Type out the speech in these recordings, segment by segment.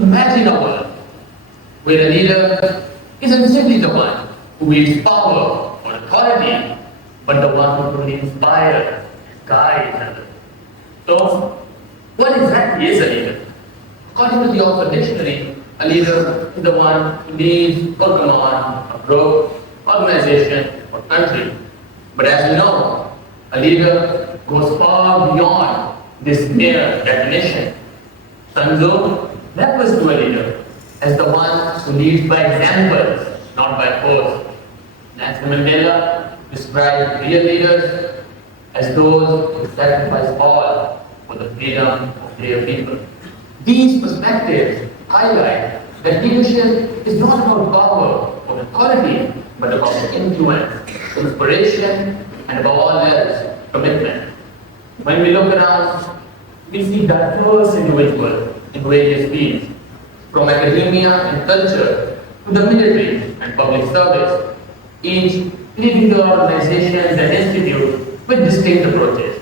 Imagine a world where a leader isn't simply the one who wields power or authority, but the one who truly inspires, guides others. So, what exactly is a leader? According to the Oxford Dictionary, a leader is the one who leads or commands a group, organization, or country. But as we know, a leader goes far beyond this mere definition. Sun Tzu refers to a leader as the one who leads by example, not by force. Nelson Mandela described real leaders as those who sacrifice all for the freedom of their people. These perspectives highlight that leadership is not about power or authority, but about influence, inspiration, and above all else, commitment. When we look around, we see diverse individuals in various fields, from academia and culture to the military and public service, each leading their organizations and institutes with distinct approaches.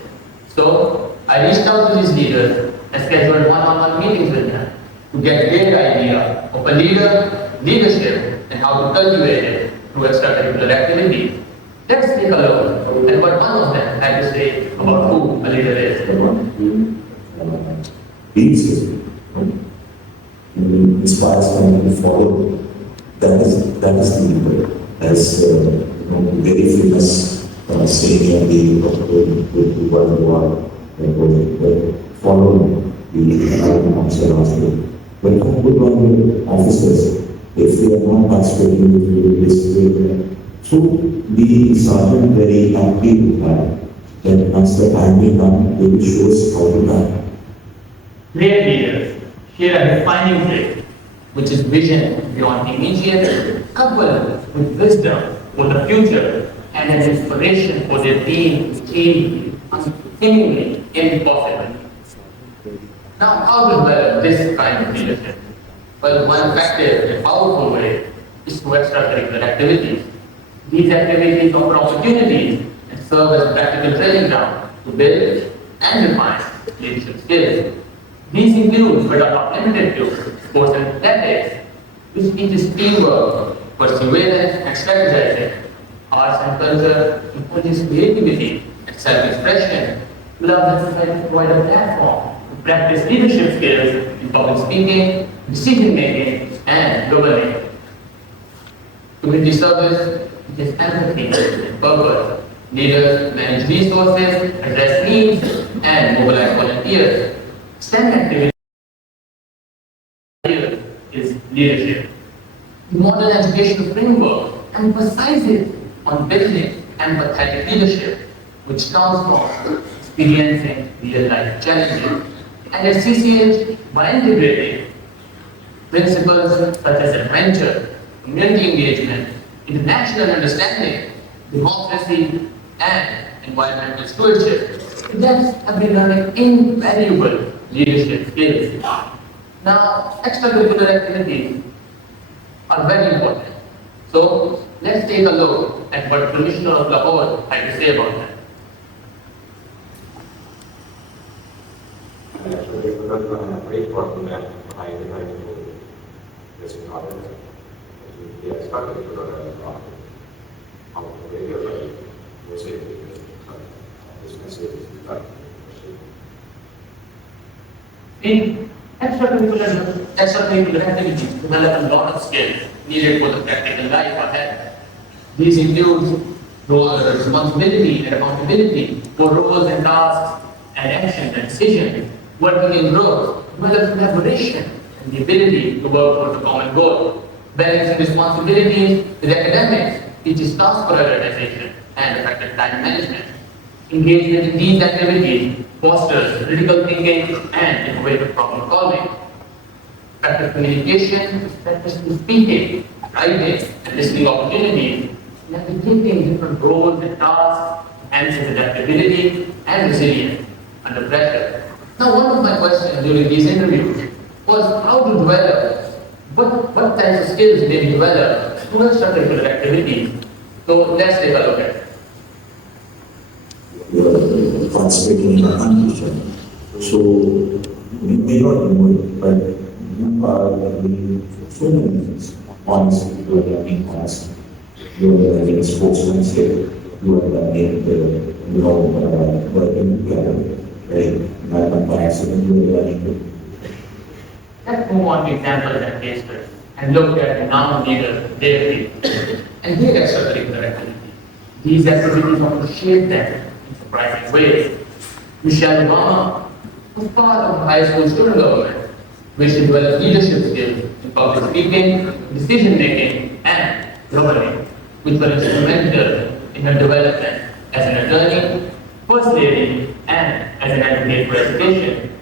So, I reached out to these leaders and scheduled one-on-one meetings with them to get their idea of a leadership, and how to cultivate it through extracurricular activities. Let's take a look at what one of them had to say about who a leader is. Leads inspires them to follow. That is the leader. As very famous saying of the world follow the when good on officers, if they are not participating in this way, so the sergeant very happy to have that once the time will come, they will show us how to done. Great leaders share a defining trait, which is vision beyond immediate, coupled with wisdom for the future and an inspiration for their team to achieve seemingly impossible. Now, how to develop this kind of leadership? Well, one effective and powerful way is through extracurricular activities. These activities offer opportunities and serve as practical training ground to build and refine leadership skills. These include, but are not limited to, sports and athletics, which teaches teamwork, perseverance, and strategizing. Arts and culture encourages creativity and self-expression. Love and provide a platform to practice leadership skills in public speaking, decision-making, and governing. Community service is empathy and purpose. Leaders manage resources, address needs, and mobilize volunteers. STEM activity is leadership. The modern educational framework emphasizes on building empathetic leadership, which comes from experiencing real-life challenges, and at CCH by integrating principles such as adventure, community engagement, international understanding, democracy, and environmental stewardship. Students have been learning invaluable leadership skills. Now, extracurricular activities are very important. So, let's take a look at what Commissioner of Lahore had to say about that. Great work on that. I to this knowledge. The extracurricular how to regularly visit businesses. In extracurricular activities develop a lot of skills needed for the practical life ahead. These include responsibility and accountability for roles and tasks and actions and decisions, working in groups, develop collaboration and the ability to work towards a common goal, balancing responsibilities with academics, teaches task prioritization and effective time management. Engagement in these activities fosters critical thinking and innovative problem solving. Effective communication is practicing speaking, writing, and listening opportunities, navigating different roles and tasks, enhances adaptability and resilience under pressure. Now, one of my questions during these interviews was how to develop, what types of skills may be developed through extracurricular activities. So let's take a look at it. Participating in a competition. So we may not know it, but you are learning so many things. Honestly, you are learning honesty. You are learning sportsmanship. You are learning, working together. Right? Not comparison, you are learning. Let's move on to examples and case studies and look at the non-leaders, their field, and their extracurricular activities. These activities often shape them in surprising ways. Michelle Obama was part of high school student government, which developed leadership skills in public speaking, decision making, and governing, which were instrumental in her development as an attorney, first lady, and as an advocate for education.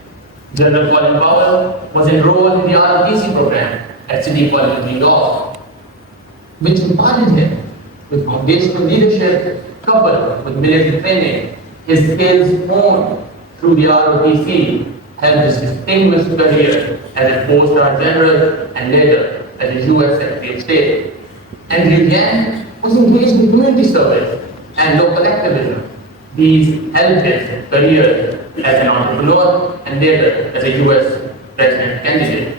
General Colin Powell was enrolled in the ROTC program at City College, New York, which imparted him with foundational leadership coupled with military training. His skills honed through the ROTC helped his distinguished career as a four-star general and later as a U.S. Secretary of State. Andrew Yang was engaged in community service and local activism. These helped his career as an entrepreneur and later as a U.S. president candidate.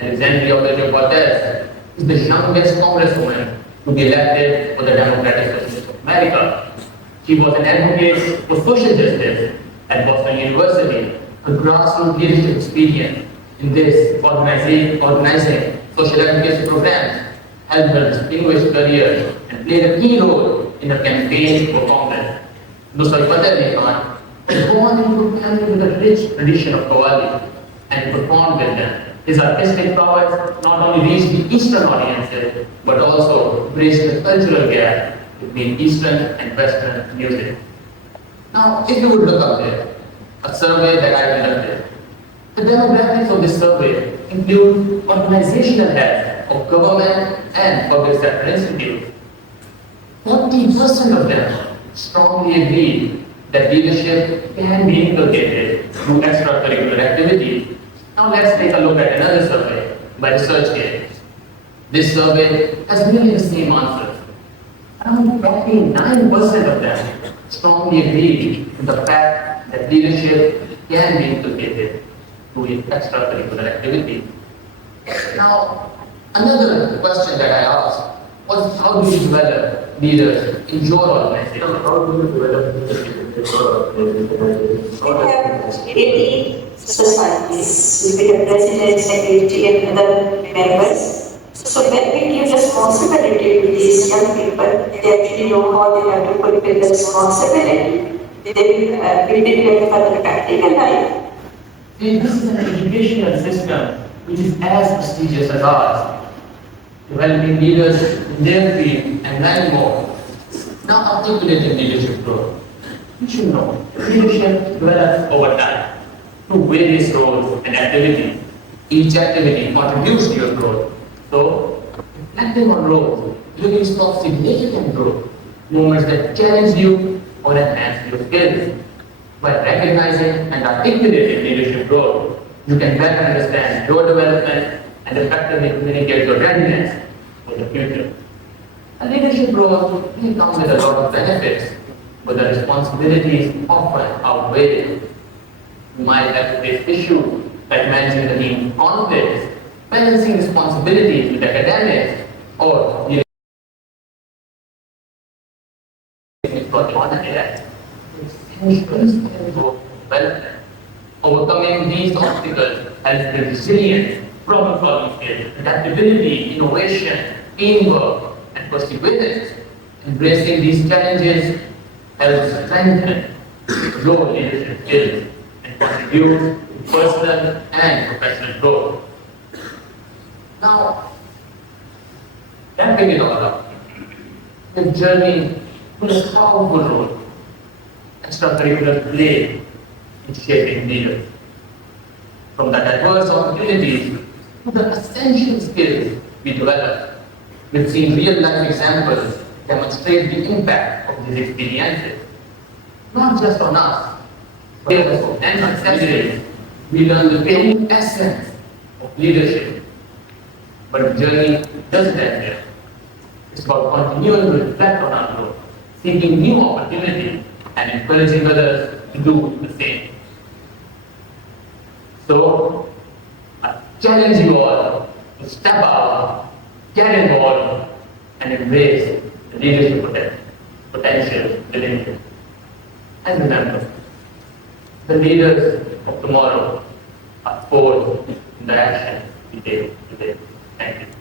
Alexandria Ocasio-Cortez is the youngest congresswoman to be elected for the Democratic Socialists of America. She was an advocate for social justice at Boston University. Her grassroots leadership experience in this organizing social advocacy programs helped her distinguished career and played a key role in her campaign for Congress. Nusrat Fateh Ali Khan was born into a family with a rich tradition of qawwali and performed with them. His artistic prowess not only reached the Eastern audiences, but also bridged the cultural gap between Eastern and Western music. Now, if you would look up there, a survey that I conducted, the demographics of this survey include organizational heads of government and public sector institutes. 40% of them strongly agree that leadership can be inculcated through extracurricular activities. Now let's take a look at another survey by ResearchGate. This survey has nearly the same answers. Around 49% of them strongly agree with the fact that leadership can be inculcated through extracurricular activity. Now, another question that I asked was, how do you develop leaders in your organization? How do you develop leadership in your organization? We have 80 societies with the president, secretary, and other members. So when we give responsibility to these young people, they actually know how they have to fulfill the responsibility. They will be prepared for the practical life. This is an educational system which is as prestigious as ours, developing leaders in their field and many more. Now articulating leadership growth. You should know, leadership develops over time through various roles and activities. Each activity contributes to your growth. So, reflecting on roles, you can stop significant growth, moments that challenge you or enhance your skills. By recognizing and articulating leadership growth, you can better understand your development and effectively communicate your readiness for the future. A leadership growth may come with a lot of benefits, but the responsibilities often outweigh. You might have to face issues like managing the need conflicts, balancing responsibilities with academics, or overcoming these obstacles helps build resilience, problem-solving skills, adaptability, innovation, teamwork, and perseverance. Embracing these challenges helps strengthen your leadership skills and contribute to personal and professional growth. Now, wrapping it all up, the journey plays a powerful role extracurricular play in shaping leaders. From the diverse opportunities to the essential skills we develop, we've seen real-life examples demonstrate the impact of these experiences, not just on us, but and successfully, we learn the very essence of leadership. But the journey doesn't end there. It's about continuing to reflect on our growth, seeking new opportunities, and encouraging others to do the same. So, challenge you all to step out, get involved, and embrace the leadership potential within you. And remember, the leaders of tomorrow are forged in the action we take today. Thank you.